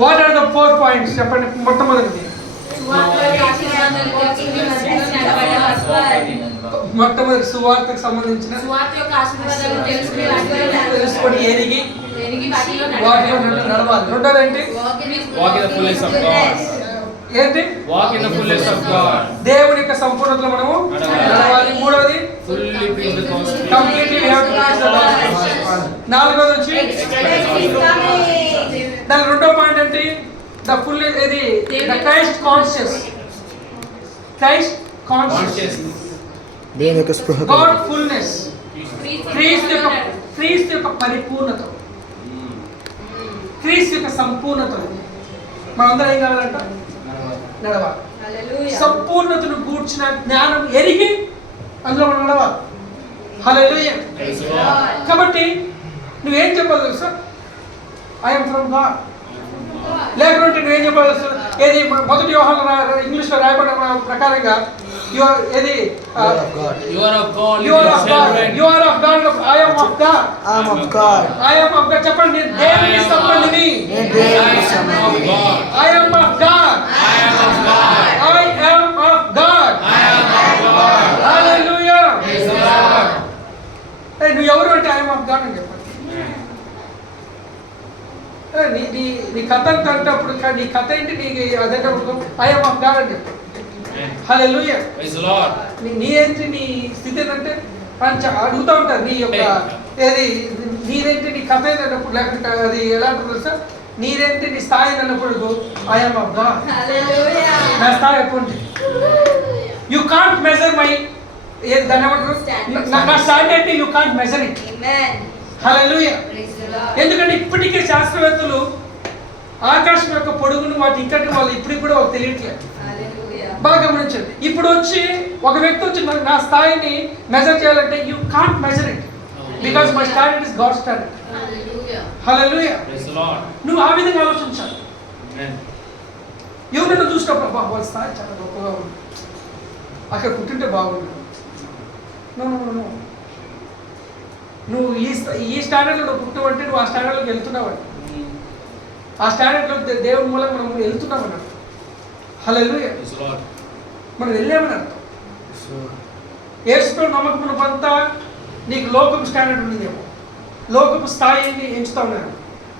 What are the 4 points చెప్పండి. మొట్టమొదటిది సువార్తకు సంబంధించిన తెలుసుకొని ఎరిగి వాటిలో నడవాలి. రెండోది ఏంటి? ఏంటి? దేవుని యొక్క సంపూర్ణతలో మనము నడవాలి. మూడవది completely we have to preach the gospel. నాలుగోది వచ్చి దాని రెండో పాయింట్ ఏంటి? ద ఫుల్ ఇది the Christ conscious. Christ conscious, దేవుని యొక్క స్పృహ, గాడ్ ఫుల్నెస్, క్రీస్తు యొక్క పరిపూర్ణత, క్రీస్తు యొక్క సంపూర్ణత. మనందరం ఏం కావాలంట? నడవాలి. సంపూర్ణతను కూర్చిన జ్ఞానం ఎరిగి అందులో మనం నడవాలి. హల్లెలూయా. కాబట్టి నువ్వేం చెప్పాలి తెలుసా? I'm from God. లేకుంటే నువ్వేం చెప్పాలి తెలుసా? ఏది మొదటి యోహాను ఇంగ్లీష్లో రాయబడిన ప్రకారంగా you are of God. I am of God. చెప్పండి. దేవునికి సంబంధిని. I am of God. Hallelujah. నువ్వు ఎవరు అంటే I am of God అని చెప్పండి. నీ కథ అంటే అప్పుడు నీ కథ ఏంటి? నీకు అదంటే I am of God అని చెప్పండి. హల్లెలూయా. Praise the Lord. నీ ఏంటి? నీ స్థితి ఏంటంటే అడుగుతూ ఉంటారు నీ యొక్క ఏది నీదేంటి, నీ కథ ఏంటన్నప్పుడు, లేకుంటే అది ఎలా ఉంటుంది తెలుసా? నీదేంటి, నీ స్థాయి అన్నప్పుడు ఐ యామ్ ఆఫ్ గాడ్. హల్లెలూయా. నా స్థాయి ఎటువంటి యు కాంట్ మెజర్ మై ఏది దాన్ని ఏమంటారు? నా స్టాండ్ ఏంటి? You can't measure it. Amen. Hallelujah. ఎందుకంటే ఇప్పటికే శాస్త్రవేత్తలు ఆకాశం యొక్క పొడుగును వాటి ఇంకటి వాళ్ళు ఇప్పటికి కూడా వాళ్ళకి తెలియట్లేదు. బాగా గమనించండి. ఇప్పుడు వచ్చి ఒక వ్యక్తి వచ్చి నా స్థాయిని మెజర్ చేయాలంటే you can't measure it, because my standard is God standard. Hallelujah. నువ్వు ఆ విధంగా ఆలోచించాలి. ఎవరైనా చూసినప్పుడు వాళ్ళ స్థాయి చాలా గొప్పగా ఉంది, అక్కడ పుట్టింటే బాగుంది. నువ్వు ఈ స్టాండర్డ్లో నువ్వు పుట్టినవంటే నువ్వు ఆ స్టాండర్డ్లోకి వెళ్తున్నావండి. ఆ స్టాండర్డ్లో దేవుడి మూలంగా మనం వెళ్తున్నామన్నట్టు. హల్లెలూయా. మనం వెళ్ళామని అర్థం. యేసుతో నమ్మకం ఉన్నంతా నీకు లోకపు స్టాండర్డ్ ఉండేదేమో, లోకపు స్థాయిని ఎంచుతా ఉన్నాను.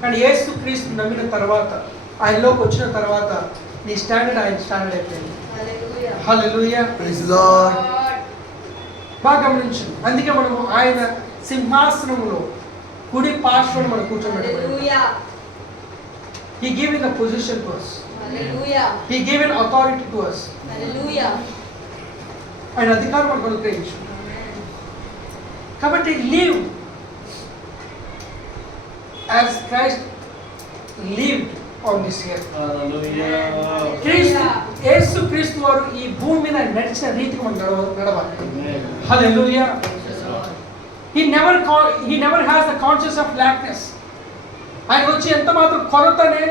కానీ యేసు క్రీస్తు నమ్మిన తర్వాత, ఆయనలోకి వచ్చిన తర్వాత నీ స్టాండర్డ్ ఆయన స్టాండర్డ్ అయిపోయింది. హల్లెలూయా. Praise the Lord. బాగా గమనించండి. అందుకే మనము ఆయన సింహాసనంలో కుడి పార్శ్వను మనం కూర్చోబెట్టాము. He given the position to us. Hallelujah. He given authority to us. Hallelujah. ఆయన అధికారం మనకు అనుగ్రహించు. కాబట్టి live as Christ lived on this earth. Hallelujah. యేసు క్రీస్తు వారు ఈ భూమి మీద నడిచిన రీతికి మనం నడవాలి. Hallelujah. He never has the conscience of lackness. ఆయన వచ్చి ఎంత మాత్రం కొరతనే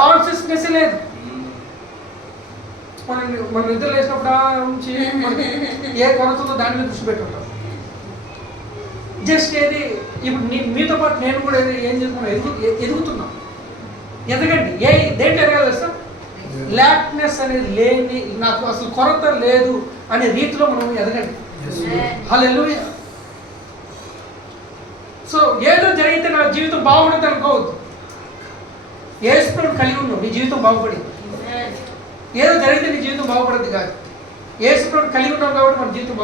కాన్షియస్నెస్ లేదు. మన నిద్ర లేసినప్పుడు ఏ కొరత ఉందో దాని మీద దృష్టి పెట్టుకుంటాం. జస్ట్ ఏది ఇప్పుడు మీతో పాటు నేను కూడా ఏం చేస్తున్నాను, ఎదుగుతున్నాం. ఎదగండి. దేంట్లో ఎదగాలి సార్? లాక్నెస్ అనేది లేని, నాకు అసలు కొరత లేదు అనే రీతిలో మనం ఎదగండి. హల్లెలూయా. సో ఏదో జరిగితే నా జీవితం బాగుంటుంది అనుకోవద్దు. యేసును కలిగి ఉన్నావు, నీ జీవితం బాగుపడింది. ఏదో జరిగితే నీ జీవితం బాగుపడద్దు కాదు. యేసును కలిగి ఉన్నావు కాబట్టి మన జీవితం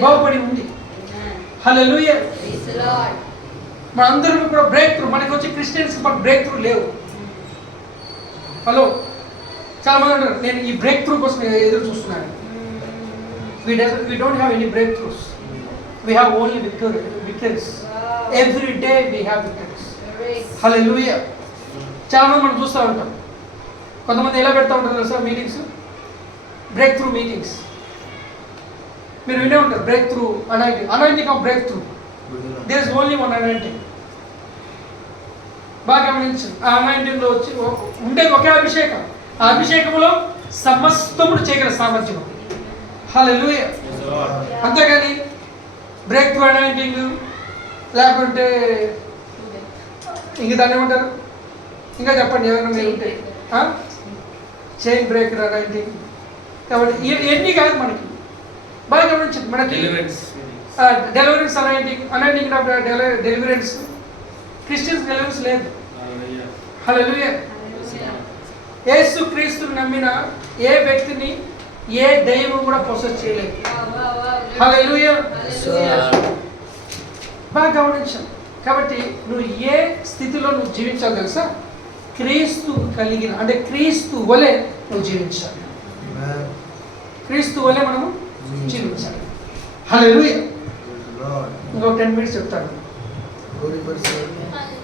బాగుపడి ఉంది. హల్లెలూయా. మనందరం కూడా బ్రేక్ త్రూ, మనకి వచ్చి క్రిస్టియన్స్ మనకు బ్రేక్ త్రూ లేవు. హలో, చాలా మంది అంటారు నేను ఈ బ్రేక్ త్రూ కోసం ఎదురు చూస్తున్నాను. We don't have any breakthroughs. We have only victories. Every day we have victories. Hallelujah. చాలా మంది మనం చూస్తూ ఉంటాం. కొంతమంది ఎలా పెడతా ఉంటారు తెలుసా మీటింగ్స్? Break through meetings. మీరు వినే ఉంటారు breakthrough anointing of breakthrough. There is only one anointing. బాగా గమనించండి. ఆ అనాయింటింగ్లో వచ్చి ఉండేది ఒకే అభిషేకం. ఆ అభిషేకంలో సమస్తమును చేయగల సామర్థ్యం. హల్లెలూయా. అంతేగాని బ్రేక్ త్రూ అనాయింటింగ్ లేకుంటే ఇంక దాన్ని ఏమంటారు? ఇంకా చెప్పండి ఏమైనా మీరు ఉంటే. Chain breaker anointing. కాబట్టి ఇవన్నీ కాదు మనకి బాగా గమనించండి. మనకి deliverance anointing deliverance, Christians deliverance లేదు. హల్లెలూయా. యేసు క్రీస్తుని నమ్మిన ఏ వ్యక్తిని ఏ దైవం కూడా పొసెస్ చేయలేదు. హల్లెలూయా. బాగా గమనించండి. కాబట్టి నువ్వు ఏ స్థితిలో నువ్వు జీవించాలి తెలుసా? క్రీస్తు కలిగిన, అంటే క్రీస్తు వలె నువ్వు జీవించాలి. క్రీస్తు వలె మనము జీవించాలి. హల్లెలూయా. ఇంకో 10 minutes చెప్తాను.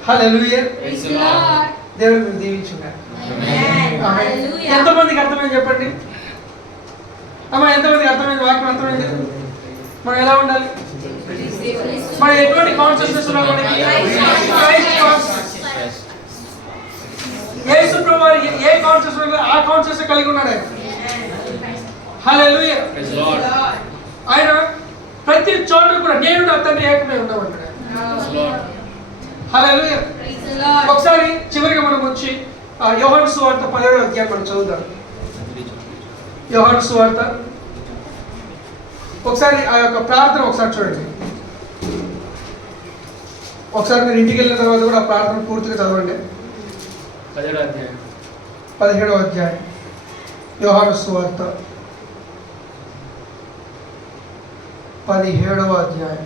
హల్లెలూయా. దేవుడు దీవించున్నారు. ఎంతమందికి అర్థమైంది చెప్పండి అమ్మా? ఎంతమందికి అర్థమైంది? వాక్యం అర్థమైంది? మనం ఎలా ఉండాలి? మనం ఎటువంటి కాన్షియస్నెస్ ఉన్నాం? మనకి యేసు ప్రభువు ఏ కాన్షియస్నెస్ ఆ కాన్షియస్నెస్ కలిగి ఉన్నాడు. హల్లెలూయా. ఆయన ప్రతి చోట కూడా నేను నా తండ్రి ఏకమై ఉన్నామంటాడు. హల్లెలూయా. ఒకసారి చివరిగా మనం వచ్చి యోహాను సువార్త 10వ అధ్యాయం మనం చదువుదాం. యోహాను సువార్త ఒకసారి ఆ యొక్క ప్రార్థన ఒకసారి చూడండి. ఒకసారి మీరు ఇంటికి వెళ్ళిన తర్వాత కూడా ఆ ప్రార్థన పూర్తిగా చదవండి. 17వ అధ్యాయం యోహాను సువార్త 17వ అధ్యాయం.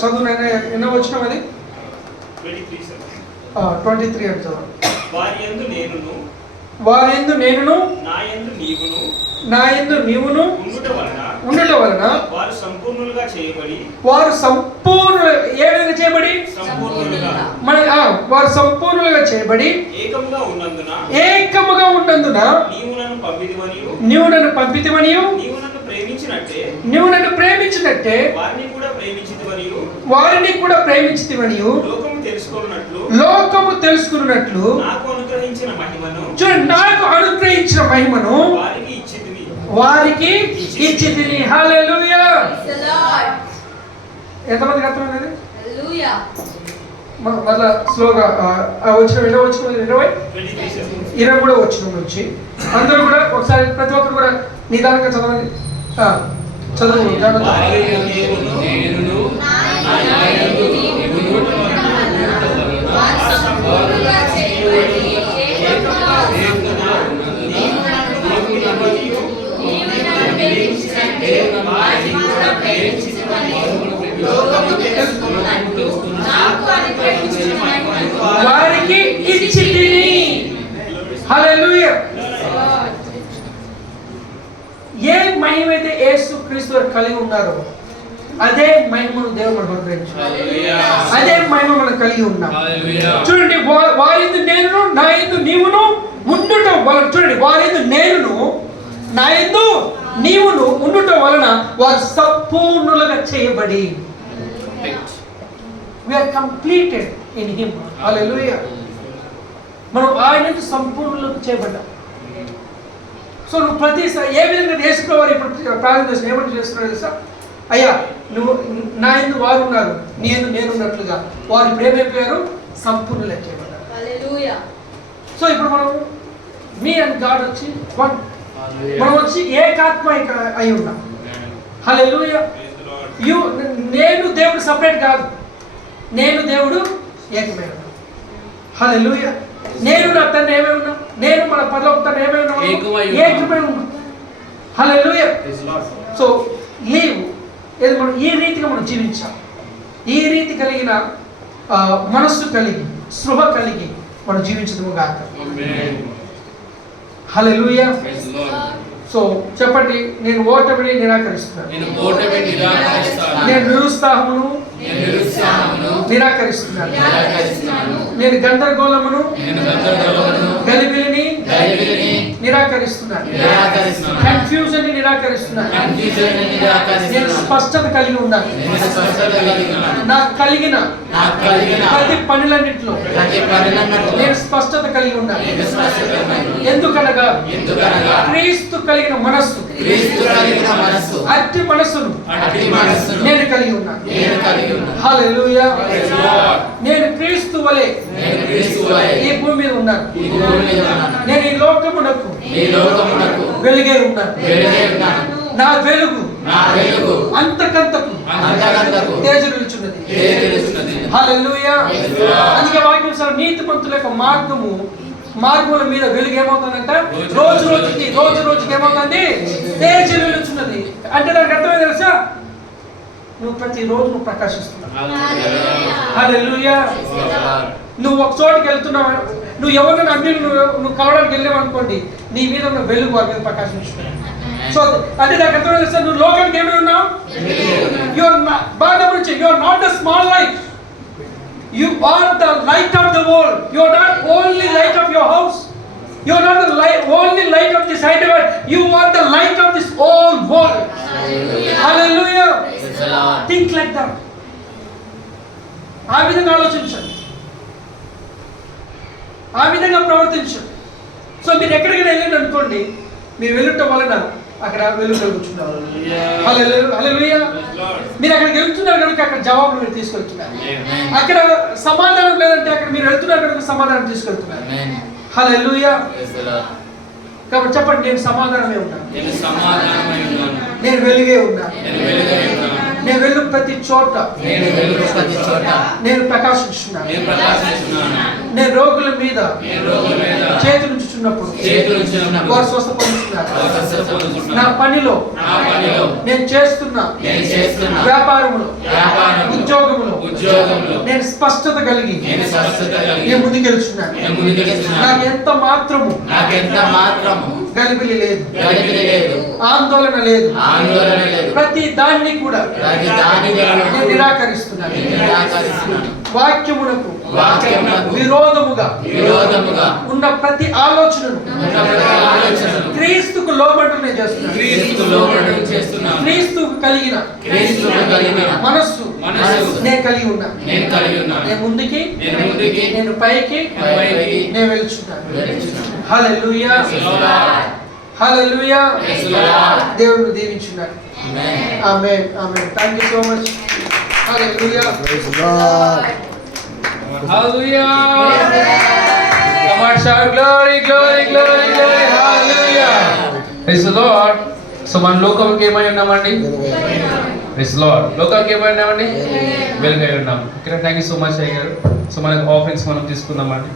చదువునైనా ఎన్నో వచ్చిన అది 23 అని చదువు. వారి యందు నేనును నా యందు నీవును ఉండుట వలన వారు సంపూర్ణులుగా చేయబడి వారు ఏ విధంగా చేయబడి వారు సంపూర్ణులుగా చేయబడి ఏకముగా ఉన్నందున నీవు నన్ను పంపితివనియు నీవు నన్ను ప్రేమించినట్టే వారిని కూడా ప్రేమించితివనియు లోకము తెలుసుకున్నట్లు చూడండి, నాకు అనుగ్రహించిన మహిమను వారికి ఇచ్చితిని. హల్లెలూయా. ఎంతమందికి అర్థమైంది? మళ్ళా స్లోగా వచ్చిన 20 కూడా వచ్చిన నుంచి అందరూ కూడా ఒకసారి ప్రతి ఒక్కరు కూడా నిదానంగా చదవండి. చదువు. వారికి ఇచ్చితిని. హల్లెలూయా. ఏ మహిమైతే యేసు క్రీస్తు కలిగి ఉన్నారో అదే మహిమను దేవుడు మనకు అనుగ్రహించాడు. అదే మహిమ మనం కలిగి ఉన్నాం. చూడండి, వారితో నేను నా యందు నీవును ఉండుట వలన, చూడండి, వారితో నేనును నా యందు నీవును ఉండుట వలన వారు సంపూర్ణులుగా చేయబడి we are completed in him. హల్లెలూయా. మనం ఆయన సంపూర్ణులుగా చేయబడ్డాం. సో నువ్వు ప్రతిసారి ఏ విధంగా యేసుప్రభువు ఇప్పుడు ప్రార్థన చేసిన ఏమంటే చేస్తున్నాడు తెలుసా? అయ్యా, నువ్వు నా యందు వారు ఉన్నారు, నీ యందు నేను ఉన్నట్లుగా వారు ఇప్పుడు ఏమైపోయారు? సంపూర్ణులు చేయబడ్డారు. హల్లెలూయా. సో ఇప్పుడు మనం మీ అండ్ గాడ్ వచ్చి వన్, మనం వచ్చి ఏకాత్మ అయి ఉన్నాం. హల్లెలూయా. నేను దేవుడు సపరేట్ కాదు, నేను దేవుడు ఏకమై ఉన్నాం. హల్లెలూయా. నేను నా తండ్రి ఏమై ఉన్నాం, నేను మన పరలోక తండ్రి ఏమై ఉన్నాం, ఏకమై ఉన్నాం. హల్లెలూయా. సో లీవ్ ఏది మనం ఈ రీతిగా మనం జీవించాం. ఈ రీతి కలిగిన మనస్సు కలిగి స్పృహ కలిగి మనం జీవించడము గాక. హల్లెలూయా. సో చెప్పండి, నేను ఓటమిని నిరాకరిస్తున్నాను, నేను నిరుత్సాహమును నిరాకరిస్తున్నాను, నేను గందరగోళమును గలిబిలిని నిరాకరిస్తున్నాను. నిరాకరిస్తున్నాను. కన్ఫ్యూజన్ ని నిరాకరిస్తున్నాను. కన్ఫ్యూజన్ ని నిరాకరిస్తున్నాను. నేను స్పష్టత కలిగి ఉన్నాను. నేను స్పష్టత కలిగి ఉన్నాను. నాకు కలిగిన ప్రతి పనులన్నిటిలో నేను స్పష్టత కలిగి ఉన్నాను. ఎందుకనగా క్రీస్తు కలిగిన మనస్సు అట్టి మనస్సును నేను కలిగి ఉన్నాను. హల్లెలూయా. నేను క్రీస్తు వలె ఈ భూమి మీద ఉన్నాను. నేను ఈ లోకమునకు వెలుగే ఉన్నాను. నా వెలుగు అంతకంతకు తేజ నిలుచున్నది. హల్లెలూయా. అందుకే వాక్యం సార్ నీతిమంతుల యొక్క మార్గముల మీద వెలుగు ఏమవుతుందంట? రోజు రోజుకి ఏమవుతుంది? తేజ నిలుచున్నది. అంటే దానికి అర్థమైంది తెలుసా? నువ్వు ప్రతిరోజు నువ్వు ప్రకాశిస్తున్నావు. హల్లెలూయా. నువ్వు ఒక చోటుకి వెళ్తున్నావు, నువ్వు ఎవరిని అన్యులు నువ్వు కలవడానికి వెళ్ళావు అనుకోండి, నీ మీద ఉన్న వెలుగు వారి మీద ప్రకాశించుకున్నావు. సో అంటే దానికి అర్థమైంది తెలుసా? నువ్వు లోకానికి ఏమై ఉన్నావు? బాగా గురించి you are not the small light, you are the light of the world. You are not only light of your house, you are not the only light of this side world, you are the light of this whole world. Hallelujah. Think like that. ఆ విధంగా ఆలోచించండి, ఆ విధంగా ప్రవర్తించండి. So మీరు ఎక్కడికైనా వెళ్ళండి అనుకోండి, మీరు వెళ్ళటం వలన అక్కడ వెలుగు కూర్చున్నారు. హల్లెలూయా. మీరు అక్కడికి వెళ్తున్నారు కనుక అక్కడ జవాబులు మీరు తీసుకెళ్తున్నారు. అక్కడ సమాధానం లేదంటే అక్కడ మీరు వెళ్తున్నారు కనుక సమాధానం తీసుకెళ్తున్నారు. హల్లెలూయా. కాబట్టి చెప్పండి, నేను సమాధానమే ఉన్నాను, నేను వెలుగే ఉన్నాను, నేను వెళ్ళు ప్రతి చోట నేను ప్రకాశించున్నాను. నేను రోగుల మీద చేతులు ఉంచుచున్నప్పుడు వారు స్వస్థపరుస్తున్నారు. నా పనిలో నేను చేస్తున్న వ్యాపారములో ఉద్యోగములో నేను స్పష్టత కలిగి నేను ముందుకెళ్తున్నాను. నాకు ఎంత మాత్రము గలిబిలి లేదు, ఆందోళన లేదు. ప్రతి దాన్ని కూడా నేను నిరాకరిస్తున్నాను. వాక్యమునకు విరోధముగా ఉన్న ప్రతి ఆలోచనను క్రీస్తుకు లోబడి నేను చేస్తున్నాను. క్రీస్తు కలిగిన మనస్సు నేను కలిగి ఉన్నాను. నేను ముందుకి, నేను పైకి నేను వెళ్తున్నాను. హల్లెలూయా. హల్లెలూయా. దేవుడు దీవించున్నాడు. Amen. Amen. Thank you so much. Hallelujah. Praise the Lord. Hallelujah. Come on, shout glory, glory, glory, glory. Hallelujah. Praise the Lord. So మన లోకంకి ఏమై ఉన్నామండి? Praise the lord. లోకంకి ఏమై ఉన్నామండి? వెలుగై ఉన్నాం. ఓకే, థాంక్యూ సో మచ్ అయ్యారు. సో మనకు offerings మనం తీసుకుందామండి.